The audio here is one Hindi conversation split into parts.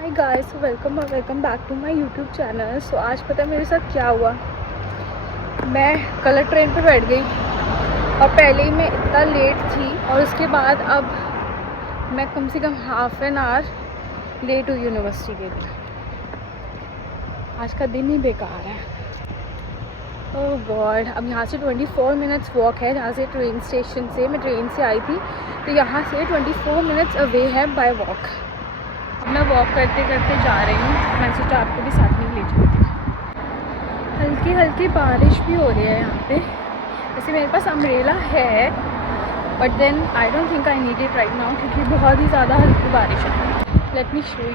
Hi guys, welcome back to my YouTube channel. So आज पता है मेरे साथ क्या हुआ। मैं कलर ट्रेन पे बैठ गई और पहले ही मैं इतना लेट थी और उसके बाद अब मैं कम से कम हाफ एन आवर लेट हुई यूनिवर्सिटी के लिए। आज का दिन ही बेकार है। ओह गॉड, अब यहाँ से 24 मिनट्स वॉक है। जहाँ से ट्रेन स्टेशन से मैं ट्रेन से आई थी तो यहाँ से 24 मिनट्स अवे है बाय वॉक। अब मैं वॉक करते करते जा रही हूँ। मैं सोचा आपको भी साथ में ले जाऊँगी। हल्की हल्की बारिश भी हो रही है यहाँ पे। वैसे मेरे पास अम्ब्रेला है but then I don't think I need it right now क्योंकि बहुत ही ज़्यादा हल्की बारिश है। Let me show you.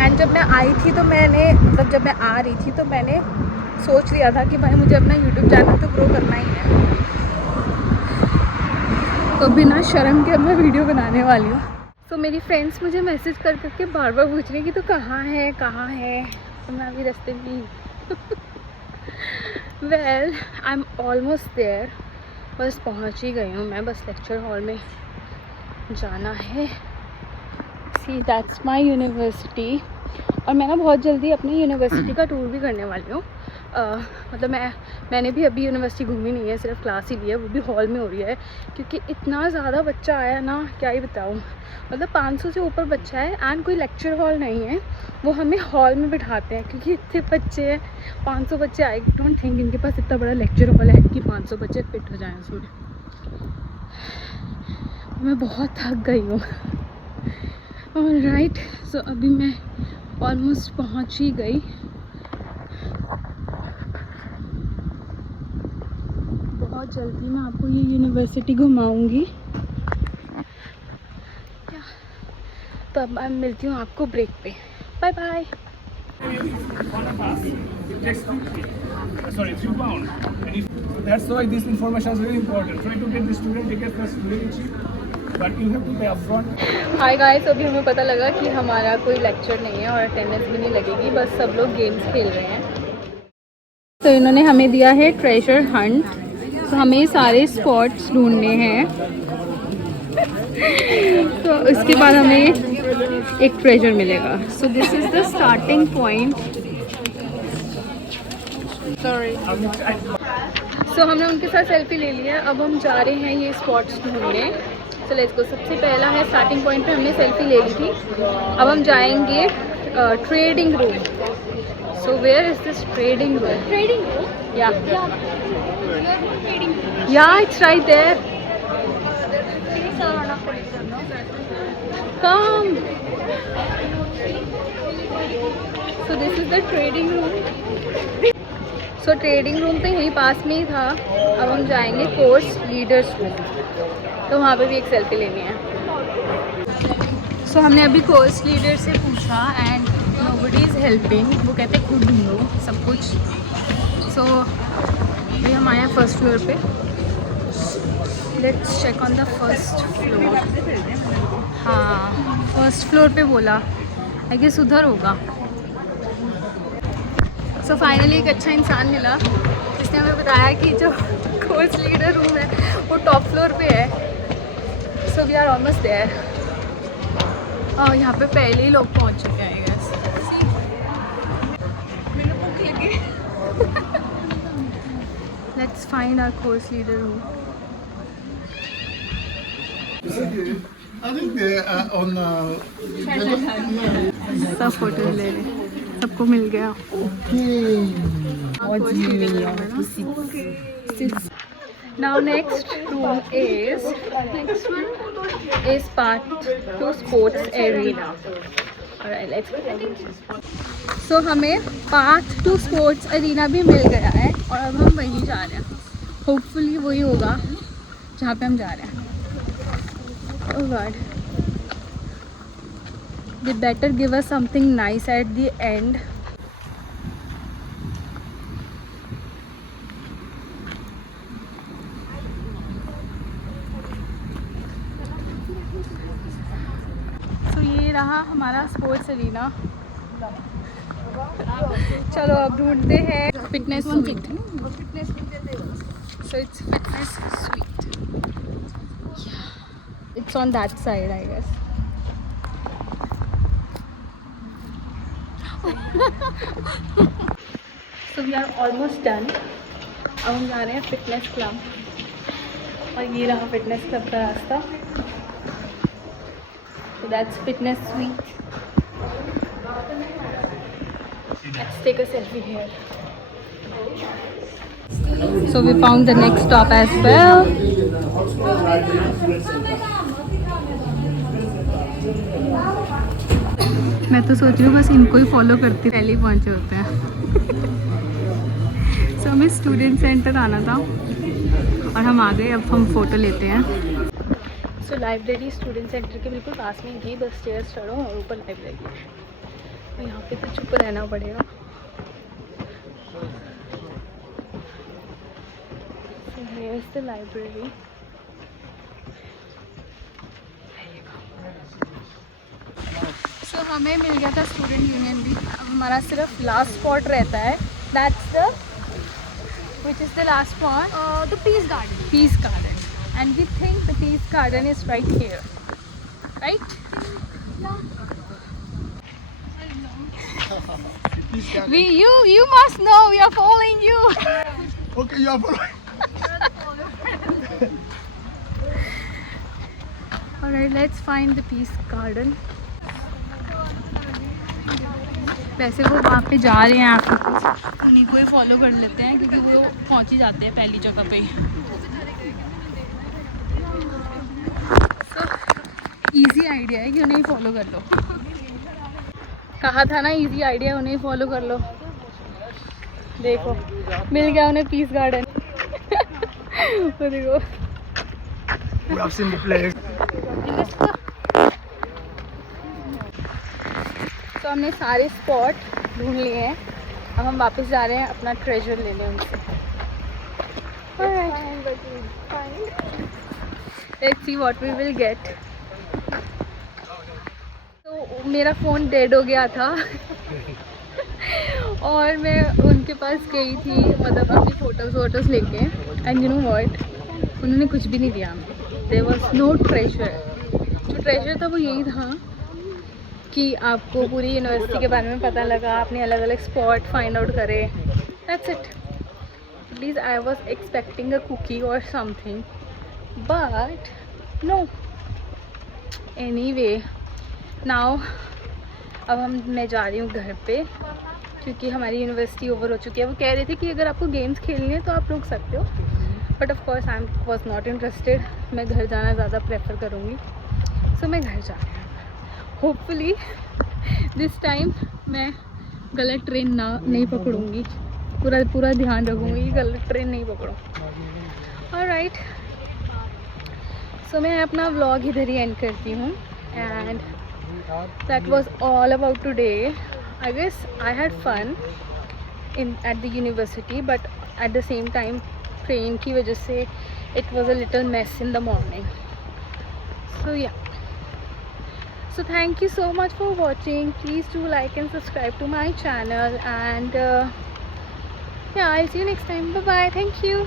And जब मैं आई थी तो जब मैं आ रही थी तो मैंने सोच लिया था कि भाई मुझे अपना यूट्यूब चैनल तो ग्रो करना ही है। तो बिना शर्म के अब मैं वीडियो बनाने वाली हूँ। तो मेरी फ्रेंड्स मुझे मैसेज कर करके बार बार पूछ रही हैं कि तू कहाँ है तो मैं अभी रास्ते में well I am almost there. बस पहुँच ही गई हूँ मैं। बस लेक्चर हॉल में जाना है। See that's my university. और मैं ना बहुत जल्दी अपनी यूनिवर्सिटी का टूर भी करने वाली हूँ। मतलब मैंने भी अभी यूनिवर्सिटी घूमी नहीं है, सिर्फ क्लास ही ली है, वो भी हॉल में हो रही है क्योंकि इतना ज़्यादा बच्चा आया ना, क्या ही बताऊँ। मतलब 500 से ऊपर बच्चा है एंड कोई लेक्चर हॉल नहीं है, वो हमें हॉल में बिठाते हैं क्योंकि इतने बच्चे हैं। 500 बच्चे आई डोंट थिंक इनके पास इतना बड़ा लेक्चर हॉल है कि 500 बच्चे फिट हो जाएँ उसमें। मैं बहुत थक गई हूँ। राइट, सो अभी मैं ऑलमोस्ट पहुँच ही गई। बहुत जल्दी मैं आपको ये यूनिवर्सिटी घुमाऊंगी। तो अब मैं मिलती हूँ आपको ब्रेक पे। Bye bye. Sorry, £3. That's why this information is very important. Try to get the student ticket first very cheap, but you have to pay upfront. Hi guys, अभी हमें पता लगा कि हमारा कोई लेक्चर नहीं है और अटेंडेंस भी नहीं लगेगी, बस सब लोग गेम्स खेल रहे हैं। तो इन्होंने हमें दिया है ट्रेजर हंट। तो हमें सारे स्पॉट्स ढूंढने हैं। तो उसके बाद हमें एक ट्रेजर मिलेगा। So this is the starting point. So हमने उनके साथ सेल्फी ले लिया। अब हम जा रहे हैं ये स्पॉट्स ढूंढने। So let's go. सबसे पहला है स्टार्टिंग पॉइंट पे हमने सेल्फी ले ली थी। अब हम जाएंगे trading room. So where is this trading room? Trading room? Yeah it's right there. Come. So this is the trading room. So trading room तो यहीं पास में ही था। अब हम जाएंगे कोर्स लीडर्स रूम, तो वहाँ पे भी एक सेल्फी लेनी है। सो हमने अभी कोर्स लीडर से पूछा एंड नोबडी इज़ हेल्पिंग। वो कहते खुद ढूंढो सब कुछ। सो अभी हम आए हैं फर्स्ट फ्लोर पे। Let's check on the first floor. हाँ, फर्स्ट फ्लोर पे बोला, आई गेस उधर होगा। सो फाइनली एक अच्छा इंसान मिला जिसने हमें बताया कि जो कोर्स लीडर रूम है वो टॉप फ्लोर पे है। So we are almost there. और यहाँ पे पहले ही लोग पहुँच चुके हैं। गैस मेरे भूख लगी। Let's find our course leader room. I think they are on. सब फोटो ले रहे, सबको मिल गया। Now next room is part 2 sports arena. Alright, let's go. So हमें part 2 sports arena भी मिल गया है और अब हम वहीं जा रहे हैं। Hopefully वही होगा जहाँ पे हम जा रहे हैं। Oh God. They better give us something nice at the end. So ये रहा हमारा स्पोर्ट्स एरिना। चलो अब ढूंढते हैं fitness sweet. So it's fitness sweet. Yeah. It's on that side, I guess. So we are almost done. अब हम जा रहे हैं फिटनेस क्लब. और ये रहा फिटनेस क्लब का रास्ता. So that's fitness sweet. Let's take a selfie here. So we found the next stop as well. मैं तो सोच रही हूँ बस इनको ही फॉलो करती पहले ही पहुँचे होते हैं. So हमें स्टूडेंट सेंटर आना था और हम आ गए. अब हम फ़ोटो लेते हैं. So लाइब्रेरी स्टूडेंट सेंटर के बिल्कुल पास में ही, बस स्टेयर्स चढ़ो और ऊपर लाइब्रेरी है. तो यहाँ पे तो चुप रहना पड़ेगा. So here's the library. So हमें मिल गया था स्टूडेंट यूनियन भी. अब हमारा सिर्फ लास्ट स्पॉट रहता है. That's the which is the last spot? The Peace Garden. Peace Garden. And we think the Peace Garden is right here. Right? You must know. We are following you. Okay, you are following. Alright, let's find the Peace Garden. वैसे वो वहाँ पे जा रहे हैं, आप उन्हीं को ही फॉलो कर लेते हैं क्योंकि वो पहुँच ही जाते हैं पहली जगह पे ही. So easy आइडिया है कि उन्हें ही फॉलो कर लो. कहा था ना इजी आइडिया, उन्हें ही फॉलो कर लो. देखो मिल गया उन्हें पीस गार्डन. वो देखो. We have seen the place. तो हमने सारे स्पॉट ढूंढ लिए हैं. अब हम वापस जा रहे हैं अपना ट्रेजर लेने उनसे. Let's see what we will get. तो मेरा फ़ोन डेड हो गया था और मैं उनके पास गई थी, मतलब अपनी फ़ोटोज़ लेके. एंड यू नो व्हाट, उन्होंने कुछ भी नहीं दिया हमें. There was no treasure. जो ट्रेजर था वो यही था कि आपको पूरी यूनिवर्सिटी के बारे में पता लगा, आपने अलग अलग स्पॉट फाइंड आउट करे. That's it. Please I was expecting a cookie और something, but no. Anyway now अब मैं जा रही हूँ घर पे क्योंकि हमारी यूनिवर्सिटी ओवर हो चुकी है. वो कह रहे थे कि अगर आपको गेम्स खेलने हैं तो आप रुक सकते हो, but of course I was not interested. मैं घर जाना ज़्यादा प्रेफर करूँगी. सो मैं घर जा रही हूँ. होपफुली दिस टाइम मैं गलत ट्रेन नहीं पकड़ूँगी. पूरा ध्यान रखूँगी कि गलत ट्रेन नहीं पकड़ूँ. ऑलराइट, सो मैं अपना व्लॉग इधर ही एंड करती हूँ. And that was all about today. I guess I had fun at the university, but at the same time train की वजह से it was a little mess in the morning. So yeah, so thank you so much for watching. Please do like and subscribe to my channel, and yeah, I'll see you next time. Bye bye. Thank you.